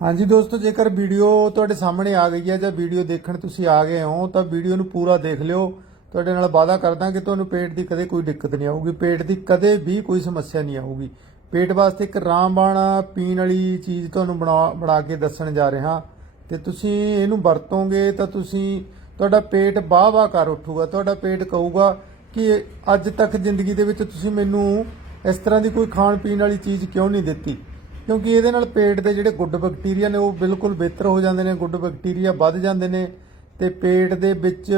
ਹਾਂਜੀ ਦੋਸਤੋ, ਜੇਕਰ ਵੀਡੀਓ ਤੁਹਾਡੇ ਸਾਹਮਣੇ ਆ ਗਈ ਹੈ ਜਾਂ ਵੀਡੀਓ ਦੇਖਣ ਤੁਸੀਂ ਆ ਗਏ ਹੋ, ਤਾਂ ਵੀਡੀਓ ਨੂੰ ਪੂਰਾ ਦੇਖ ਲਿਓ। ਤੁਹਾਡੇ ਨਾਲ ਵਾਅਦਾ ਕਰਦਾ ਕਿ ਤੁਹਾਨੂੰ ਪੇਟ ਦੀ ਕਦੇ ਕੋਈ ਦਿੱਕਤ ਨਹੀਂ ਆਊਗੀ, ਪੇਟ ਦੀ ਕਦੇ ਵੀ ਕੋਈ ਸਮੱਸਿਆ ਨਹੀਂ ਆਊਗੀ। ਪੇਟ ਵਾਸਤੇ ਇੱਕ ਰਾਮਬਾਣ ਪੀਣ ਵਾਲੀ ਚੀਜ਼ ਤੁਹਾਨੂੰ ਬਣਾ ਬਣਾ ਕੇ ਦੱਸਣ ਜਾ ਰਿਹਾ। ਤੇ ਤੁਸੀਂ ਇਹਨੂੰ ਵਰਤੋਗੇ ਤਾਂ ਤੁਸੀਂ, ਤੁਹਾਡਾ ਪੇਟ ਬਾਹ-ਬਾਹ ਕਰ ਉੱਠੂਗਾ। ਤੁਹਾਡਾ ਪੇਟ ਕਹੂਗਾ ਕਿ ਅੱਜ ਤੱਕ ਜ਼ਿੰਦਗੀ ਦੇ ਵਿੱਚ ਤੁਸੀਂ ਮੈਨੂੰ ਇਸ ਤਰ੍ਹਾਂ ਦੀ ਕੋਈ ਖਾਣ ਪੀਣ ਵਾਲੀ ਚੀਜ਼ ਕਿਉਂ ਨਹੀਂ ਦਿੱਤੀ? ਕਿਉਂਕਿ ਇਹਦੇ ਨਾਲ ਪੇਟ ਦੇ ਜਿਹੜੇ ਗੁੱਡ ਬੈਕਟੀਰੀਆ ਨੇ ਉਹ ਬਿਲਕੁਲ ਬਿਹਤਰ ਹੋ ਜਾਂਦੇ ਨੇ, ਗੁੱਡ ਬੈਕਟੀਰੀਆ ਵੱਧ ਜਾਂਦੇ ਨੇ ਤੇ ਪੇਟ ਦੇ ਵਿੱਚ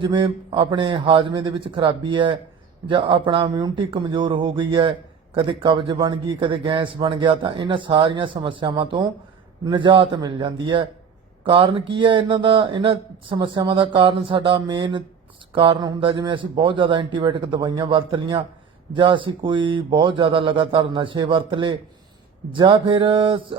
ਜਿਵੇਂ ਆਪਣੇ ਹਾਜ਼ਮੇ ਦੇ ਵਿੱਚ ਖਰਾਬੀ ਹੈ ਜਾਂ ਆਪਣਾ ਇਮਿਊਨਿਟੀ ਕਮਜ਼ੋਰ ਹੋ ਗਈ ਹੈ, ਕਦੇ ਕਬਜ਼ ਬਣ ਗਈ, ਕਦੇ ਗੈਸ ਬਣ ਗਿਆ, ਤਾਂ ਇਹਨਾਂ ਸਾਰੀਆਂ ਸਮੱਸਿਆਵਾਂ ਤੋਂ ਨਿਜਾਤ ਮਿਲ ਜਾਂਦੀ ਹੈ। ਕਾਰਨ ਕੀ ਹੈ ਇਹਨਾਂ ਦਾ? ਇਹਨਾਂ ਸਮੱਸਿਆਵਾਂ ਦਾ ਕਾਰਨ ਸਾਡਾ ਮੇਨ ਕਾਰਨ ਹੁੰਦਾ ਜਿਵੇਂ ਅਸੀਂ ਬਹੁਤ ਜ਼ਿਆਦਾ ਐਂਟੀਬਾਇਓਟਿਕ ਦਵਾਈਆਂ ਵਰਤ ਲੀਆਂ ਜਾਂ ਅਸੀਂ ਕੋਈ ਬਹੁਤ ਜ਼ਿਆਦਾ ਲਗਾਤਾਰ ਨਸ਼ੇ ਵਰਤ ਲਏ ਜਾਂ ਫਿਰ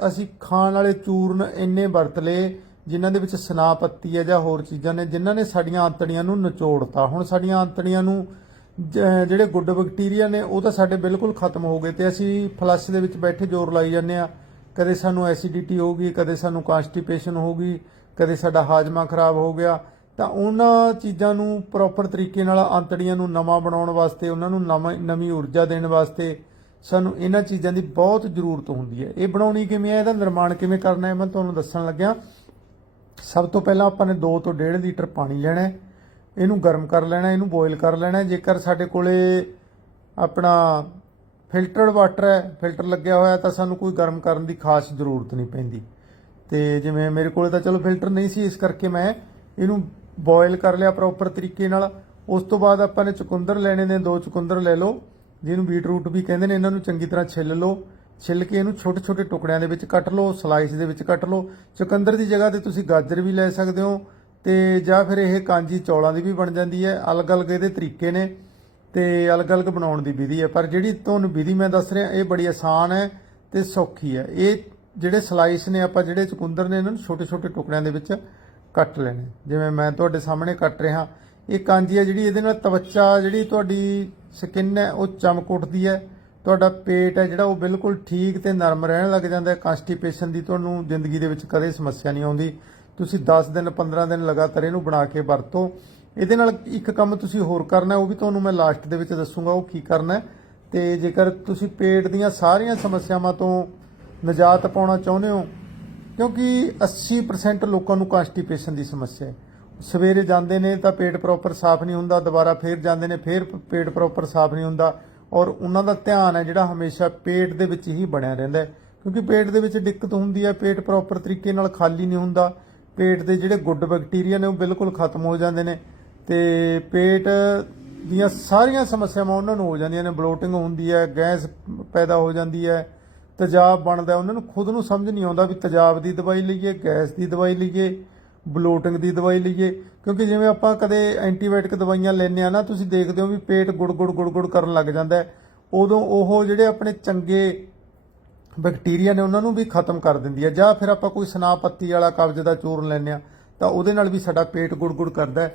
ਅਸੀਂ ਖਾਣ ਵਾਲੇ ਚੂਰਨ ਇੰਨੇ ਵਰਤ ਲਏ, ਜਿਨ੍ਹਾਂ ਦੇ ਵਿੱਚ ਸਨਾਪੱਤੀ ਹੈ ਜਾਂ ਹੋਰ ਚੀਜ਼ਾਂ ਨੇ, ਜਿਨ੍ਹਾਂ ਨੇ ਸਾਡੀਆਂ ਆਂਤੜੀਆਂ ਨੂੰ ਨਿਚੋੜਤਾ। ਹੁਣ ਸਾਡੀਆਂ ਆਂਤੜੀਆਂ ਨੂੰ ਜ- ਜਿਹੜੇ ਗੁੱਡ ਬੈਕਟੀਰੀਆ ਨੇ, ਉਹ ਤਾਂ ਸਾਡੇ ਬਿਲਕੁਲ ਖਤਮ ਹੋ ਗਏ ਤੇ ਅਸੀਂ ਫਲਸ਼ ਦੇ ਵਿੱਚ ਬੈਠੇ ਜ਼ੋਰ ਲਾਈ ਜਾਂਦੇ ਆ ਕਦੇ ਸਾਨੂੰ ਐਸਿਡਿਟੀ ਹੋਊਗੀ ਕਦੇ ਸਾਨੂੰ ਕਾਂਸਟੀਪੇਸ਼ਨ ਹੋਊਗੀ ਕਦੇ ਸਾਡਾ ਹਾਜ਼ਮਾ ਖਰਾਬ ਹੋ ਗਿਆ। ਤਾਂ ਉਹਨਾਂ ਚੀਜ਼ਾਂ ਨੂੰ ਪ੍ਰੋਪਰ ਤਰੀਕੇ ਨਾਲ ਆਂਤੜੀਆਂ ਨੂੰ ਨਵਾਂ ਬਣਾਉਣ ਵਾਸਤੇ, ਉਹਨਾਂ ਨੂੰ ਨਵਾਂ, ਨਵੀਂ ਊਰਜਾ ਦੇਣ ਵਾਸਤੇ ਸਾਨੂੰ ਇਹਨਾਂ ਚੀਜ਼ਾਂ ਦੀ ਬਹੁਤ ਜ਼ਰੂਰਤ ਹੁੰਦੀ ਹੈ। ਇਹ ਬਣਾਉਣੀ ਕਿਵੇਂ ਹੈ, ਇਹਦਾ ਨਿਰਮਾਣ ਕਿਵੇਂ ਕਰਨਾ ਹੈ, ਮੈਂ ਤੁਹਾਨੂੰ ਦੱਸਣ ਲੱਗਿਆ। ਸਭ ਤੋਂ ਪਹਿਲਾਂ ਆਪਾਂ ਨੇ 2 ਤੋਂ 1.5 ਲੀਟਰ ਪਾਣੀ ਲੈਣਾ ਹੈ। ਇਹਨੂੰ ਗਰਮ ਕਰ ਲੈਣਾ ਇਹਨੂੰ ਬੋਇਲ ਕਰ ਲੈਣਾ ਜੇਕਰ ਸਾਡੇ ਕੋਲੇ ਆਪਣਾ ਫਿਲਟਰਡ ਵਾਟਰ ਹੈ, ਫਿਲਟਰ ਲੱਗਿਆ ਹੋਇਆ, ਤਾਂ ਸਾਨੂੰ ਕੋਈ ਗਰਮ ਕਰਨ ਦੀ ਖਾਸ ਜ਼ਰੂਰਤ ਨਹੀਂ ਪੈਂਦੀ। ਤੇ ਜਿਵੇਂ ਮੇਰੇ ਕੋਲੇ ਤਾਂ ਚਲੋ ਫਿਲਟਰ ਨਹੀਂ ਸੀ, ਇਸ ਕਰਕੇ ਮੈਂ ਇਹਨੂੰ ਬੋਇਲ ਕਰ ਲਿਆ ਪ੍ਰੋਪਰ ਤਰੀਕੇ ਨਾਲ। ਉਸ ਤੋਂ ਬਾਅਦ ਆਪਾਂ ਨੇ ਚੁਕੰਦਰ ਲੈਣੇ ਨੇ, ਦੋ ਚੁਕੰਦਰ ਲੈ ਲਓ। ਜਿਹਨੂੰ ਬੀਟਰੂਟ ਵੀ ਕਹਿੰਦੇ ਨੇ, ਇਹਨਾਂ ਨੂੰ ਚੰਗੀ ਤਰ੍ਹਾਂ ਛਿੱਲ ਲਓ। ਛਿੱਲ ਕੇ ਇਹਨੂੰ ਛੋਟੇ ਛੋਟੇ ਟੁਕੜਿਆਂ ਦੇ ਵਿੱਚ ਕੱਟ ਲਓ, ਸਲਾਈਸ ਦੇ ਵਿੱਚ ਕੱਟ ਲਓ। ਚੁਕੰਦਰ ਦੀ ਜਗ੍ਹਾ ਤੇ ਤੁਸੀਂ ਗਾਜਰ ਵੀ ਲੈ ਸਕਦੇ ਹੋ ਤੇ ਜਾਂ ਫਿਰ ਇਹ ਕਾਂਜੀ ਚੌਲਾਂ ਦੀ ਵੀ ਬਣ ਜਾਂਦੀ ਹੈ। ਅਲੱਗ-ਅਲੱਗ ਇਹਦੇ ਤਰੀਕੇ ਨੇ ਤੇ ਅਲੱਗ-ਅਲੱਗ ਬਣਾਉਣ ਦੀ ਵਿਧੀ ਹੈ। ਪਰ ਜਿਹੜੀ ਤੁਹਾਨੂੰ ਵਿਧੀ ਮੈਂ ਦੱਸ ਰਿਹਾ, ਇਹ ਬੜੀ ਆਸਾਨ ਹੈ ਤੇ ਸੌਖੀ ਹੈ। ਇਹ ਜਿਹੜੇ ਸਲਾਈਸ ਨੇ, ਆਪਾਂ ਜਿਹੜੇ ਚੁਕੰਦਰ ਨੇ, ਇਹਨਾਂ ਨੂੰ ਛੋਟੇ-ਛੋਟੇ ਟੁਕੜਿਆਂ ਦੇ ਵਿੱਚ ਕੱਟ ਲੈਣੇ। ਜਿਵੇਂ ਮੈਂ ਤੁਹਾਡੇ ਸਾਹਮਣੇ ਕੱਟ ਰਿਹਾ ਇਹ ਕਾਂਜੀ ਹੈ ਜਿਹੜੀ ਇਹਦੇ ਨਾਲ ਤਵੱਚਾ, ਜਿਹੜੀ ਤੁਹਾਡੀ ਸਕਿਨ ਹੈ, ਉਹ ਚਮਕ ਉੱਠਦੀ ਹੈ। ਤੁਹਾਡਾ ਪੇਟ ਹੈ ਜਿਹੜਾ ਉਹ ਬਿਲਕੁਲ ਠੀਕ ਤੇ ਨਰਮ ਰਹਿਣ ਲੱਗ ਜਾਂਦਾ ਹੈ। ਕਾਂਸਟੀਪੇਸ਼ਨ ਦੀ ਤੁਹਾਨੂੰ ਜ਼ਿੰਦਗੀ ਦੇ ਵਿੱਚ ਕਦੇ ਸਮੱਸਿਆ ਨਹੀਂ ਆਉਂਦੀ। ਤੁਸੀਂ 10 ਦਿਨ 15 ਦਿਨ ਲਗਾਤਾਰ ਇਹਨੂੰ ਬਣਾ ਕੇ ਵਰਤੋ। ਇਹਦੇ ਨਾਲ ਇੱਕ ਕੰਮ ਤੁਸੀਂ ਹੋਰ ਕਰਨਾ, ਉਹ ਵੀ ਤੁਹਾਨੂੰ ਮੈਂ ਲਾਸਟ ਦੇ ਵਿੱਚ ਦੱਸੂਗਾ ਉਹ ਕੀ ਕਰਨਾ ਹੈ। ਤੇ ਜੇਕਰ ਤੁਸੀਂ ਪੇਟ ਦੀਆਂ ਸਾਰੀਆਂ ਸਮੱਸਿਆਵਾਂ ਤੋਂ ਨਿਜਾਤ ਪਾਉਣਾ ਚਾਹੁੰਦੇ ਹੋ, ਕਿਉਂਕਿ 80% ਲੋਕਾਂ ਨੂੰ ਕਾਂਸਟੀਪੇਸ਼ਨ ਦੀ ਸਮੱਸਿਆ ਹੈ। ਸਵੇਰੇ ਜਾਂਦੇ ਨੇ ਤਾਂ ਪੇਟ ਪ੍ਰੋਪਰ ਸਾਫ਼ ਨਹੀਂ ਹੁੰਦਾ, ਦੁਬਾਰਾ ਫੇਰ ਜਾਂਦੇ ਨੇ, ਫੇਰ ਪੇਟ ਪ੍ਰੋਪਰ ਸਾਫ਼ ਨਹੀਂ ਹੁੰਦਾ ਔਰ ਉਹਨਾਂ ਦਾ ਧਿਆਨ ਹੈ ਜਿਹੜਾ ਹਮੇਸ਼ਾ ਪੇਟ ਦੇ ਵਿੱਚ ਹੀ ਬਣਿਆ ਰਹਿੰਦਾ ਕਿਉਂਕਿ ਪੇਟ ਦੇ ਵਿੱਚ ਦਿੱਕਤ ਹੁੰਦੀ ਹੈ, ਪੇਟ ਪ੍ਰੋਪਰ ਤਰੀਕੇ ਨਾਲ ਖਾਲੀ ਨਹੀਂ ਹੁੰਦਾ, ਪੇਟ ਦੇ ਜਿਹੜੇ ਗੁੱਡ ਬੈਕਟੀਰੀਆ ਨੇ ਉਹ ਬਿਲਕੁਲ ਖਤਮ ਹੋ ਜਾਂਦੇ ਨੇ ਤੇ ਪੇਟ ਦੀਆਂ ਸਾਰੀਆਂ ਸਮੱਸਿਆਵਾਂ ਉਹਨਾਂ ਨੂੰ ਹੋ ਜਾਂਦੀਆਂ ਨੇ, ਬਲੋਟਿੰਗ ਹੁੰਦੀ ਹੈ, ਗੈਸ ਪੈਦਾ ਹੋ ਜਾਂਦੀ ਹੈ, ਤੇਜ਼ਾਬ ਬਣਦਾ ਉਹਨਾਂ ਨੂੰ ਖੁਦ ਨੂੰ ਸਮਝ ਨਹੀਂ ਆਉਂਦਾ ਵੀ ਤੇਜ਼ਾਬ ਦੀ ਦਵਾਈ ਲਈਏ, ਗੈਸ ਦੀ ਦਵਾਈ ਲਈਏ। ਬਲੋਟਿੰਗ ਦੀ ਦਵਾਈ ਲਈਏ। ਕਿਉਂਕਿ ਜਿਵੇਂ ਆਪਾਂ ਕਦੇ ਐਂਟੀਬਾਇਓਟਿਕ ਦਵਾਈਆਂ ਲੈਂਦੇ ਆ ਨਾ, ਤੁਸੀਂ ਦੇਖਦੇ ਹੋ ਵੀ ਪੇਟ ਗੁੜ ਗੁੜ ਗੁੜ ਗੁੜ ਕਰਨ ਲੱਗ ਜਾਂਦਾ ਹੈ। ਉਦੋਂ ਉਹ ਜਿਹੜੇ ਆਪਣੇ ਚੰਗੇ ਬੈਕਟੀਰੀਆ ਨੇ, ਉਹਨਾਂ ਨੂੰ ਵੀ ਖਤਮ ਕਰ ਦਿੰਦੀ ਹੈ। ਜਾਂ ਫਿਰ ਆਪਾਂ ਕੋਈ ਸਨਾਪੱਤੀ ਵਾਲਾ ਕਬਜ਼ ਦਾ ਚੂਰਨ ਲੈਂਦੇ ਆ ਤਾਂ ਉਹਦੇ ਨਾਲ ਵੀ ਸਾਡਾ ਪੇਟ ਗੁੜ-ਗੁੜ ਕਰਦਾ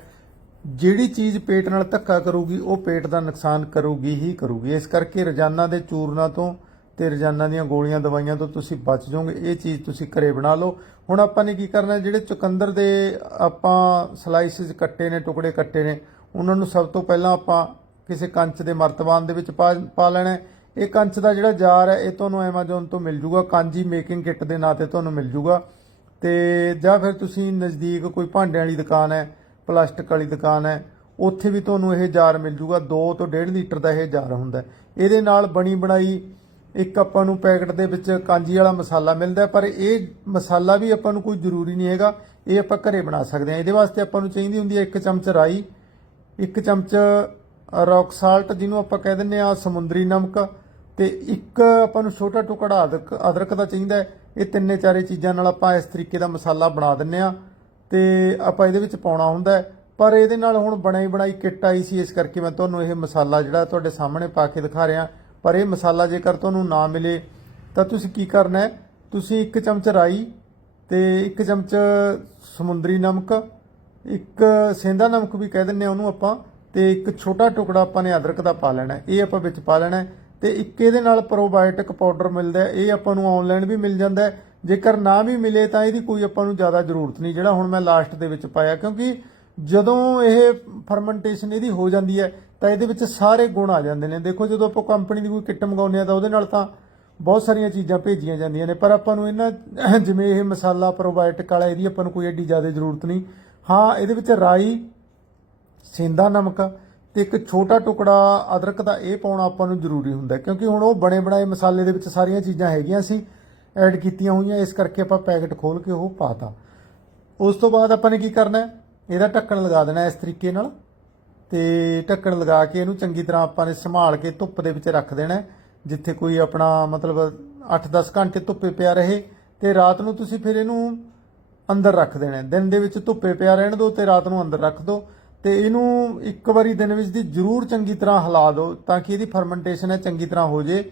ਜਿਹੜੀ ਚੀਜ਼ ਪੇਟ ਨਾਲ ਧੱਕਾ ਕਰੂਗੀ, ਉਹ ਪੇਟ ਦਾ ਨੁਕਸਾਨ ਕਰੂਗੀ ਹੀ ਕਰੂਗੀ। ਇਸ ਕਰਕੇ ਰੋਜ਼ਾਨਾ ਦੇ ਚੂਰਨਾਂ ਤੋਂ ਤੇ ਰੋਜ਼ਾਨਾ ਦੀਆਂ ਗੋਲੀਆਂ, ਦਵਾਈਆਂ ਤੋਂ ਤੁਸੀਂ ਬਚ ਜਾਓਗੇ। ਇਹ ਚੀਜ਼ ਤੁਸੀਂ ਘਰੇ ਬਣਾ ਲਓ। ਹੁਣ ਆਪਾਂ ਨੇ ਕੀ ਕਰਨਾ, ਜਿਹੜੇ ਚੁਕੰਦਰ ਦੇ ਆਪਾਂ ਸਲਾਈਸਿਸ ਕੱਟੇ ਨੇ, ਟੁਕੜੇ ਕੱਟੇ ਨੇ, ਉਹਨਾਂ ਨੂੰ ਸਭ ਤੋਂ ਪਹਿਲਾਂ ਆਪਾਂ ਕਿਸੇ ਕੰਚ ਦੇ ਮਰਤਬਾਨ ਦੇ ਵਿੱਚ ਪਾ ਪਾ ਲੈਣਾ ਇਹ ਕੰਚ ਦਾ ਜਿਹੜਾ ਜਾਰ ਹੈ, ਇਹ ਤੁਹਾਨੂੰ Amazon ਤੋਂ ਮਿਲ ਜੂਗਾ। ਕਾਂਜੀ ਮੇਕਿੰਗ ਕਿੱਟ ਦੇ ਨਾਂ ਤੇ ਤੁਹਾਨੂੰ ਮਿਲ ਜੂਗਾ। ਤੇ ਜਾਂ ਫਿਰ ਤੁਸੀਂ ਨਜ਼ਦੀਕ ਕੋਈ ਭਾਂਡਿਆਂ ਵਾਲੀ ਦੁਕਾਨ ਹੈ, ਪਲਾਸਟਿਕ ਵਾਲੀ ਦੁਕਾਨ ਹੈ, ਉੱਥੇ ਵੀ ਤੁਹਾਨੂੰ ਇਹ ਜਾਰ ਮਿਲ ਜੂਗਾ। 2 ਤੋਂ 1.5 ਲੀਟਰ ਦਾ ਇਹ ਜਾਰ ਹੁੰਦਾ ਇਹਦੇ ਨਾਲ ਬਣੀ ਬਣਾਈ ਇੱਕ ਆਪਾਂ ਨੂੰ ਪੈਕਟ ਦੇ ਵਿੱਚ ਕਾਂਜੀ ਵਾਲਾ ਮਸਾਲਾ ਮਿਲਦਾ, ਪਰ ਇਹ ਮਸਾਲਾ ਵੀ ਆਪਾਂ ਨੂੰ ਕੋਈ ਜ਼ਰੂਰੀ ਨਹੀਂ ਹੈਗਾ। ਇਹ ਆਪਾਂ ਘਰੇ ਬਣਾ ਸਕਦੇ ਹਾਂ। ਇਹਦੇ ਵਾਸਤੇ ਆਪਾਂ ਨੂੰ ਚਾਹੀਦੀ ਹੁੰਦੀ ਹੈ ਇੱਕ ਚਮਚ ਰਾਈ, ਇੱਕ ਚਮਚ ਰੌਕ ਸਾਲਟ, ਜਿਹਨੂੰ ਆਪਾਂ ਕਹਿ ਦਿੰਦੇ ਆ ਸਮੁੰਦਰੀ ਨਮਕ, ਤੇ ਇੱਕ ਆਪਾਂ ਨੂੰ ਛੋਟਾ ਟੁਕੜਾ ਅਦਰਕ ਅਦਰਕ ਦਾ ਚਾਹੀਦਾ ਇਹ ਤਿੰਨੇ ਚਾਰੇ ਚੀਜ਼ਾਂ ਨਾਲ ਆਪਾਂ ਇਸ ਤਰੀਕੇ ਦਾ ਮਸਾਲਾ ਬਣਾ ਦਿੰਨੇ ਆ ਤੇ ਆਪਾਂ ਇਹਦੇ ਵਿੱਚ ਪਾਉਣਾ ਹੁੰਦਾ ਪਰ ਇਹਦੇ ਨਾਲ ਹੁਣ ਬਣਾਈ ਬਣਾਈ ਕਿੱਟ ਆਈ ਸੀ, ਇਸ ਕਰਕੇ ਮੈਂ ਤੁਹਾਨੂੰ ਇਹ ਮਸਾਲਾ ਜਿਹੜਾ ਤੁਹਾਡੇ ਸਾਹਮਣੇ ਪਾ ਕੇ ਦਿਖਾ ਰਿਹਾ। ਪਰ ਇਹ ਮਸਾਲਾ ਜੇਕਰ ਤੁਹਾਨੂੰ ਨਾ ਮਿਲੇ, ਤਾਂ ਤੁਸੀਂ ਕੀ ਕਰਨਾ ਹੈ? ਤੁਸੀਂ ਇੱਕ ਚਮਚ ਰਾਈ ਤੇ ਇੱਕ ਚਮਚ ਸਮੁੰਦਰੀ ਨਮਕ, ਇੱਕ ਸੇਂਦਾ ਨਮਕ ਵੀ ਕਹਿ ਦਿੰਨੇ ਆ ਉਹਨੂੰ ਆਪਾਂ, ਤੇ ਇੱਕ ਛੋਟਾ ਟੁਕੜਾ ਆਪਾਂ ਨੇ ਅਦਰਕ ਦਾ ਪਾ ਲੈਣਾ ਇਹ ਆਪਾਂ ਵਿੱਚ ਪਾ ਲੈਣਾ ਹੈ ਤੇ ਇੱਕ ਇਹਦੇ ਨਾਲ ਪ੍ਰੋਬਾਇਓਟਿਕ ਪਾਊਡਰ ਮਿਲਦਾ ਇਹ ਆਪਾਂ ਨੂੰ ਆਨਲਾਈਨ ਵੀ ਮਿਲ ਜਾਂਦਾ ਜੇਕਰ ਨਾ ਵੀ ਮਿਲੇ, ਤਾਂ ਇਹਦੀ ਕੋਈ ਆਪਾਂ ਨੂੰ ਜ਼ਿਆਦਾ ਜ਼ਰੂਰਤ ਨਹੀਂ, ਜਿਹੜਾ ਹੁਣ ਮੈਂ ਲਾਸਟ ਦੇ ਵਿੱਚ ਪਾਇਆ, ਕਿਉਂਕਿ ਜਦੋਂ ਇਹ ਫਰਮੈਂਟੇਸ਼ਨ ਇਹਦੀ ਹੋ ਜਾਂਦੀ ਹੈ ਤਾਂ ਇਹਦੇ ਵਿੱਚ ਸਾਰੇ ਗੁਣ ਆ ਜਾਂਦੇ ਨੇ। ਦੇਖੋ, ਜਦੋਂ ਆਪਾਂ ਕੰਪਨੀ ਦੀ ਕੋਈ ਕਿੱਟ ਮੰਗਾਉਂਦੇ ਆ ਤਾਂ ਉਹਦੇ ਨਾਲ ਤਾਂ ਬਹੁਤ ਸਾਰੀਆਂ ਚੀਜ਼ਾਂ ਭੇਜੀਆਂ ਜਾਂਦੀਆਂ ਨੇ। ਪਰ ਆਪਾਂ ਨੂੰ ਇਹਨਾਂ, ਜਿਵੇਂ ਇਹ ਮਸਾਲਾ ਪ੍ਰੋਬਾਇਓਟਿਕ ਵਾਲਾ ਇਹਦੀ ਆਪਾਂ ਨੂੰ ਕੋਈ ਐਡੀ ਜ਼ਿਆਦਾ ਜ਼ਰੂਰਤ ਨਹੀਂ। ਹਾਂ, ਇਹਦੇ ਵਿੱਚ ਰਾਈ, ਸਿੰਦਾ ਨਮਕ ਤੇ ਇੱਕ ਛੋਟਾ ਟੁਕੜਾ ਅਦਰਕ ਦਾ ਇਹ ਪਾਉਣਾ ਆਪਾਂ ਨੂੰ ਜ਼ਰੂਰੀ ਹੁੰਦਾ ਕਿਉਂਕਿ ਹੁਣ ਉਹ ਬਣੇ ਬਣਾਏ ਮਸਾਲੇ ਦੇ ਵਿੱਚ ਸਾਰੀਆਂ ਚੀਜ਼ਾਂ ਹੈਗੀਆਂ ਸੀ, ਐਡ ਕੀਤੀਆਂ ਹੋਈਆਂ, ਇਸ ਕਰਕੇ ਆਪਾਂ ਪੈਕਟ ਖੋਲ ਕੇ ਉਹ ਪਾਤਾ। ਉਸ ਤੋਂ ਬਾਅਦ ਆਪਾਂ ਨੇ ਕੀ ਕਰਨਾ ਇਹਦਾ ਢੱਕਣ ਲਗਾ ਦੇਣਾ ਇਸ ਤਰੀਕੇ ਨਾਲ। ਤੇ ਢੱਕਣ ਲਗਾ ਕੇ ਇਹਨੂੰ ਚੰਗੀ ਤਰ੍ਹਾਂ ਆਪਾਂ ਨੇ ਸੰਭਾਲ ਕੇ ਧੁੱਪ ਦੇ ਵਿੱਚ ਰੱਖ ਦੇਣਾ ਜਿੱਥੇ ਕੋਈ ਆਪਣਾ ਮਤਲਬ 8-10 ਘੰਟੇ ਧੁੱਪੇ ਪਿਆ ਰਹੇ ਤੇ ਰਾਤ ਨੂੰ ਤੁਸੀਂ ਫਿਰ ਇਹਨੂੰ ਅੰਦਰ ਰੱਖ ਦੇਣਾ ਦਿਨ ਦੇ ਵਿੱਚ ਧੁੱਪੇ ਪਿਆ ਰਹਿਣ ਦਿਓ ਤੇ ਰਾਤ ਨੂੰ ਅੰਦਰ ਰੱਖ ਦਿਓ ਤੇ ਇਹਨੂੰ ਇੱਕ ਵਾਰੀ ਦਿਨ ਵਿੱਚ ਦੀ ਜ਼ਰੂਰ ਚੰਗੀ ਤਰ੍ਹਾਂ ਹਿਲਾ ਦਿਓ ਤਾਂ ਕਿ ਇਹਦੀ ਫਰਮੈਂਟੇਸ਼ਨ ਹੈ ਚੰਗੀ ਤਰ੍ਹਾਂ ਹੋ ਜੇ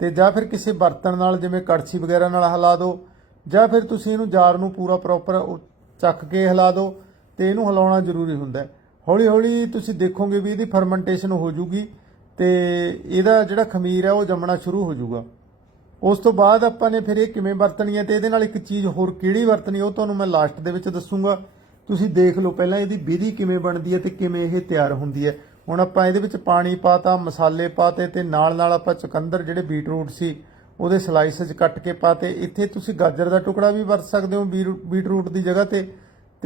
ਤੇ ਜਾਂ ਫਿਰ ਕਿਸੇ ਬਰਤਨ ਨਾਲ ਜਿਵੇਂ ਕੜਛੀ ਵਗੈਰਾ ਨਾਲ ਹਿਲਾ ਦਿਓ ਜਾਂ ਫਿਰ ਤੁਸੀਂ ਇਹਨੂੰ ਜਾਰ ਨੂੰ ਪੂਰਾ ਪ੍ਰੋਪਰ ਚੱਕ ਕੇ ਹਿਲਾ ਦਿਓ ਤੇ ਇਹਨੂੰ ਹਿਲਾਉਣਾ ਜ਼ਰੂਰੀ ਹੁੰਦਾ ਹੈ। ਹੌਲੀ ਹੌਲੀ ਤੁਸੀਂ ਦੇਖੋਗੇ ਵੀ ਇਹਦੀ ਫਰਮੈਂਟੇਸ਼ਨ ਹੋ ਜੂਗੀ ਤੇ ਇਹਦਾ ਜਿਹੜਾ ਖਮੀਰ ਹੈ ਉਹ ਜੰਮਣਾ ਸ਼ੁਰੂ ਹੋ ਜਾਊਗਾ ਉਸ ਤੋਂ ਬਾਅਦ ਆਪਾਂ ਨੇ ਫਿਰ ਇਹ ਕਿਵੇਂ ਵਰਤਣੀ ਹੈ ਤੇ ਇਹਦੇ ਨਾਲ ਇੱਕ ਚੀਜ਼ ਹੋਰ ਕਿਹੜੀ ਵਰਤਣੀ ਉਹ ਤੁਹਾਨੂੰ ਮੈਂ ਲਾਸਟ ਦੇ ਵਿੱਚ ਦੱਸੂਗਾ। ਤੁਸੀਂ ਦੇਖ ਲਓ ਪਹਿਲਾਂ ਇਹਦੀ ਵਿਧੀ ਕਿਵੇਂ ਬਣਦੀ ਹੈ ਤੇ ਕਿਵੇਂ ਇਹ ਤਿਆਰ ਹੁੰਦੀ ਹੈ। ਹੁਣ ਆਪਾਂ ਇਹਦੇ ਵਿੱਚ ਪਾਣੀ ਪਾਤਾ, ਮਸਾਲੇ ਪਾਤੇ ਤੇ ਨਾਲ ਨਾਲ ਆਪਾਂ ਚੁਕੰਦਰ ਜਿਹੜੇ ਬੀਟਰੂਟ ਸੀ, ਉਹਦੇ ਸਲਾਈਸਸ ਕੱਟ ਕੇ ਪਾਤੇ। ਇੱਥੇ ਤੁਸੀਂ ਗਾਜਰ ਦਾ ਟੁਕੜਾ ਵੀ ਵਰਤ ਸਕਦੇ ਹੋ ਬੀਰੂ- ਬੀਟਰੂਟ ਦੀ ਜਗ੍ਹਾ ਤੇ।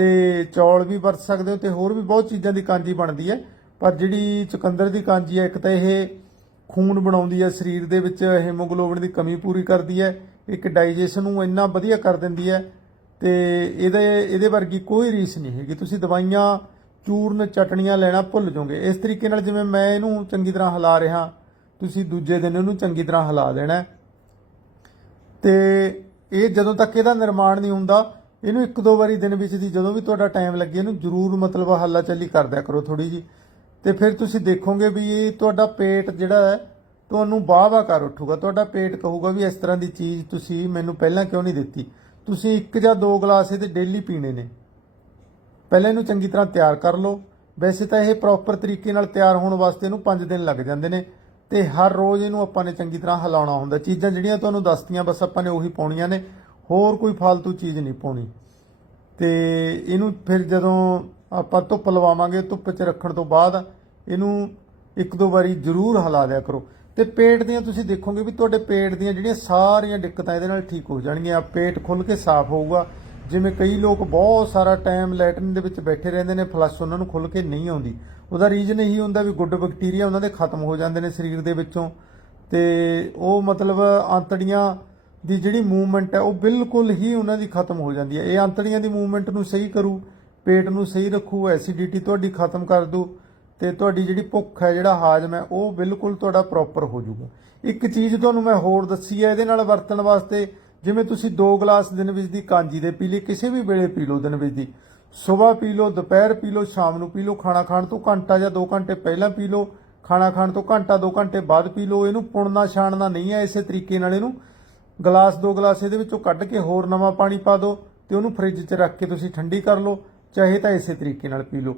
ਤੇ ਚੌਲ ਵੀ ਵਰਤ ਸਕਦੇ ਹੋ ਤੇ ਹੋਰ ਵੀ ਬਹੁਤ ਚੀਜ਼ਾਂ ਦੀ ਕਾਂਜੀ ਬਣਦੀ ਹੈ। ਪਰ ਜਿਹੜੀ ਚੁਕੰਦਰ ਦੀ ਕਾਂਜੀ ਹੈ, ਇੱਕ ਤਾਂ ਇਹ ਖੂਨ ਬਣਾਉਂਦੀ ਹੈ, ਸਰੀਰ ਦੇ ਵਿੱਚ ਹੀਮੋਗਲੋਬਿਨ ਦੀ ਕਮੀ ਪੂਰੀ ਕਰਦੀ ਹੈ, ਇੱਕ ਡਾਈਜੈਸ਼ਨ ਨੂੰ ਇੰਨਾ ਵਧੀਆ ਕਰ ਦਿੰਦੀ ਹੈ ਤੇ ਇਹਦੇ ਇਹਦੇ ਵਰਗੀ ਕੋਈ ਰੀਸ ਨਹੀਂ ਹੈਗੀ। ਤੁਸੀਂ ਦਵਾਈਆਂ, ਚੂਰਨ, ਚਟਣੀਆਂ ਲੈਣਾ ਭੁੱਲ ਜਾਓਗੇ। ਇਸ ਤਰੀਕੇ ਨਾਲ ਜਿਵੇਂ ਮੈਂ ਇਹਨੂੰ ਚੰਗੀ ਤਰ੍ਹਾਂ ਹਿਲਾ ਰਿਹਾ, ਤੁਸੀਂ ਦੂਜੇ ਦਿਨ ਇਹਨੂੰ ਚੰਗੀ ਤਰ੍ਹਾਂ ਹਿਲਾ ਦੇਣਾ ਹੈ। ਤੇ ਇਹ ਜਦੋਂ ਤੱਕ ਇਹਦਾ ਨਿਰਮਾਣ ਨਹੀਂ ਹੁੰਦਾ ਇਹਨੂੰ ਇੱਕ ਦੋ ਵਾਰੀ ਦਿਨ ਵਿੱਚ ਦੀ ਜਦੋਂ ਵੀ ਤੁਹਾਡਾ ਟਾਈਮ ਲੱਗੇ ਇਹਨੂੰ ਜ਼ਰੂਰ ਮਤਲਬ ਹੱਲਾ ਚੱਲੀ ਕਰਦਿਆ ਕਰੋ ਥੋੜੀ ਜੀ ਤੇ ਫਿਰ ਤੁਸੀਂ ਦੇਖੋਗੇ ਵੀ ਇਹ ਤੁਹਾਡਾ ਪੇਟ ਜਿਹੜਾ ਹੈ, ਤੁਹਾਨੂੰ ਵਾਹ-ਵਾਹ ਕਰ ਉੱਠੂਗਾ। ਤੁਹਾਡਾ ਪੇਟ ਕਹੂਗਾ ਵੀ ਇਸ ਤਰ੍ਹਾਂ ਦੀ ਚੀਜ਼ ਤੁਸੀਂ ਮੈਨੂੰ ਪਹਿਲਾਂ ਕਿਉਂ ਨਹੀਂ ਦਿੱਤੀ? ਤੁਸੀਂ ਇੱਕ ਜਾਂ ਦੋ ਗਲਾਸ ਇਹਦੇ ਡੇਲੀ ਪੀਣੇ ਨੇ। ਪਹਿਲਾਂ ਇਹਨੂੰ ਚੰਗੀ ਤਰ੍ਹਾਂ ਤਿਆਰ ਕਰ ਲਓ। ਵੈਸੇ ਤਾਂ ਇਹ ਪ੍ਰੋਪਰ ਤਰੀਕੇ ਨਾਲ ਤਿਆਰ ਹੋਣ ਵਾਸਤੇ ਇਹਨੂੰ 5 ਦਿਨ ਲੱਗ ਜਾਂਦੇ ਨੇ। ਤੇ ਹਰ ਰੋਜ਼ ਇਹਨੂੰ ਆਪਾਂ ਨੇ ਚੰਗੀ ਤਰ੍ਹਾਂ ਹਿਲਾਉਣਾ ਹੁੰਦਾ। ਚੀਜ਼ਾਂ ਜਿਹੜੀਆਂ ਤੁਹਾਨੂੰ ਦੱਸਤੀਆਂ, ਬਸ ਆਪਾਂ ਨੇ ਉਹੀ ਪਾਉਣੀਆਂ ਨੇ। ਹੋਰ ਕੋਈ ਫालतू ਚੀਜ਼ ਨਹੀਂ ਪਾਉਣੀ। ਤੇ ਇਹਨੂੰ ਫਿਰ ਜਦੋਂ ਆਪਾਂ ਧੁੱਪ ਲਵਾਵਾਂਗੇ, ਧੁੱਪ 'ਚ ਰੱਖਣ ਤੋਂ ਬਾਅਦ ਇਹਨੂੰ ਇੱਕ ਦੋ ਵਾਰੀ ਜ਼ਰੂਰ ਹਿਲਾ ਦਿਆ ਕਰੋ। ਤੇ ਪੇਟ ਦੀਆਂ ਤੁਸੀਂ ਦੇਖੋਗੇ ਵੀ ਤੁਹਾਡੇ ਪੇਟ ਦੀਆਂ ਜਿਹੜੀਆਂ ਸਾਰੀਆਂ ਦਿੱਕਤਾਂ ਇਹਦੇ ਨਾਲ ਠੀਕ ਹੋ ਜਾਣਗੀਆਂ। ਪੇਟ ਖੁੱਲ ਕੇ ਸਾਫ਼ ਹੋਊਗਾ। ਜਿਵੇਂ ਕਈ ਲੋਕ ਬਹੁਤ ਸਾਰਾ ਟਾਈਮ ਲੈਟਰਨ ਦੇ ਵਿੱਚ ਬੈਠੇ ਰਹਿੰਦੇ ਨੇ, ਫਲਸ਼ ਉਹਨਾਂ ਨੂੰ ਖੁੱਲ ਕੇ ਨਹੀਂ ਆਉਂਦੀ। ਉਹਦਾ ਰੀਜ਼ਨ ਇਹੀ ਹੁੰਦਾ ਵੀ ਗੁੱਡ ਬੈਕਟੀਰੀਆ ਉਹਨਾਂ ਦੇ ਖਤਮ ਹੋ ਜਾਂਦੇ ਨੇ ਸਰੀਰ ਦੇ ਵਿੱਚੋਂ। ਤੇ ਉਹ ਮਤਲਬ ਆਂਤੜੀਆਂ ਦੀ ਜਿਹੜੀ ਮੂਵਮੈਂਟ ਹੈ, ਉਹ ਬਿਲਕੁਲ ਹੀ ਉਹਨਾਂ ਦੀ ਖਤਮ ਹੋ ਜਾਂਦੀ ਹੈ। ਇਹ ਅੰਤੜੀਆਂ ਦੀ ਮੂਵਮੈਂਟ ਨੂੰ ਸਹੀ ਕਰੂ, ਪੇਟ ਨੂੰ ਸਹੀ ਰੱਖੂ, ਐਸਿਡਿਟੀ ਤੁਹਾਡੀ ਖਤਮ ਕਰ ਦੂ ਤੇ ਤੁਹਾਡੀ ਜਿਹੜੀ ਭੁੱਖ ਹੈ, ਜਿਹੜਾ ਹਾਜ਼ਮ ਹੈ, ਉਹ ਬਿਲਕੁਲ ਤੁਹਾਡਾ ਪ੍ਰੋਪਰ ਹੋ ਜਾਊਗਾ। ਇੱਕ ਚੀਜ਼ ਤੁਹਾਨੂੰ ਮੈਂ ਹੋਰ ਦੱਸੀ ਹੈ, ਇਹਦੇ ਨਾਲ ਵਰਤਣ ਵਾਸਤੇ ਜਿਵੇਂ ਤੁਸੀਂ 2 ਗਲਾਸ ਦਿਨ ਵਿੱਚ ਦੀ ਕਾਂਜੀ ਦੇ ਪੀ ਲਈ, ਕਿਸੇ ਵੀ ਵੇਲੇ ਪੀ ਲਓ ਦਿਨ ਵਿੱਚ ਦੀ। ਸਵੇਰ ਪੀ ਲਓ, ਦੁਪਹਿਰ ਪੀ ਲਓ, ਸ਼ਾਮ ਨੂੰ ਪੀ ਲਓ, ਖਾਣਾ ਖਾਣ ਤੋਂ ਘੰਟਾ ਜਾਂ 2 ਘੰਟੇ ਪਹਿਲਾਂ ਪੀ ਲਓ, ਖਾਣਾ ਖਾਣ ਤੋਂ ਘੰਟਾ 2 ਘੰਟੇ ਬਾਅਦ ਪੀ ਲਓ, ਇਹਨੂੰ ਪੁਣਨਾ ਛਾਣਨਾ ਨਹੀਂ ਹੈ, ਇਸੇ ਤਰੀਕੇ ਨਾਲ ਇਹਨੂੰ ਗਲਾਸ ਦੋ ਗਲਾਸ ਇਹਦੇ ਵਿੱਚੋਂ ਕੱਢ ਕੇ ਹੋਰ ਨਵਾਂ ਪਾਣੀ ਪਾ ਦਿਓ ਤੇ ਉਹਨੂੰ ਫ੍ਰਿਜ 'ਚ ਰੱਖ ਕੇ ਤੁਸੀਂ ਠੰਡੀ ਕਰ ਲਓ, ਚਾਹੇ ਤਾਂ ਇਸੇ ਤਰੀਕੇ ਨਾਲ ਪੀ ਲਓ।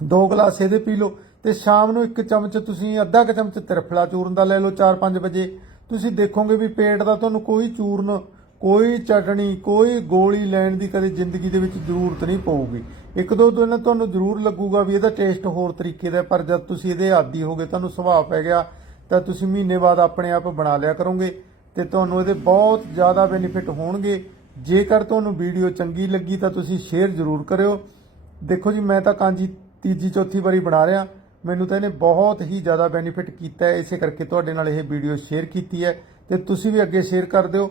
ਦੋ ਗਲਾਸ ਇਹਦੇ ਪੀ ਲਓ ਤੇ ਸ਼ਾਮ ਨੂੰ ਇੱਕ ਚਮਚ ਤੁਸੀਂ ਅੱਧਾ ਕੁ ਚਮਚ ਤ੍ਰਿਫਲਾ ਚੂਰਨ ਦਾ ਲੈ ਲਓ 4-5 ਵਜੇ। ਤੁਸੀਂ ਦੇਖੋਗੇ ਵੀ ਪੇਟ ਦਾ ਤੁਹਾਨੂੰ ਕੋਈ ਚੂਰਨ, ਕੋਈ ਚਟਣੀ, ਕੋਈ ਗੋਲੀ ਲੈਣ ਦੀ ਕਦੇ ਜ਼ਿੰਦਗੀ ਦੇ ਵਿੱਚ ਜ਼ਰੂਰਤ ਨਹੀਂ ਪਊਗੀ। ਇੱਕ ਦੋ ਦਿਨ ਤੁਹਾਨੂੰ ਜ਼ਰੂਰ ਲੱਗੂਗਾ ਵੀ ਇਹਦਾ ਟੇਸਟ ਹੋਰ ਤਰੀਕੇ ਦਾ ਪਰ ਜਦ ਤੁਸੀਂ ਇਹਦੇ ਆਦੀ ਹੋਗੇ, ਤੁਹਾਨੂੰ ਸੁਭਾਅ ਪੈ ਗਿਆ, ਤਾਂ ਤੁਸੀਂ ਮਹੀਨੇ ਬਾਅਦ ਆਪਣੇ ਆਪ ਬਣਾ ਲਿਆ ਕਰੋਗੇ। ਤੇ ਤੁਹਾਨੂੰ ਇਹਦੇ ਬਹੁਤ ਜ਼ਿਆਦਾ ਬੈਨੀਫਿਟ ਹੋਣਗੇ। ਜੇਕਰ ਤੁਹਾਨੂੰ ਵੀਡੀਓ ਚੰਗੀ ਲੱਗੀ ਤਾਂ ਤੁਸੀਂ ਸ਼ੇਅਰ ਜ਼ਰੂਰ ਕਰਿਓ। ਦੇਖੋ ਜੀ, ਮੈਂ ਤਾਂ ਕਾਂਜੀ ਤੀਜੀ ਚੌਥੀ ਵਾਰੀ ਬਣਾ ਰਿਹਾ। ਮੈਨੂੰ ਤਾਂ ਇਹਨੇ ਬਹੁਤ ਹੀ ਜ਼ਿਆਦਾ ਬੈਨੀਫਿਟ ਕੀਤਾ ਹੈ। ਇਸੇ ਕਰਕੇ ਤੁਹਾਡੇ ਨਾਲ ਇਹ ਵੀਡੀਓ ਸ਼ੇਅਰ ਕੀਤੀ ਹੈ। ਤੇ ਤੁਸੀਂ ਵੀ ਅੱਗੇ ਸ਼ੇਅਰ ਕਰ ਦਿਓ।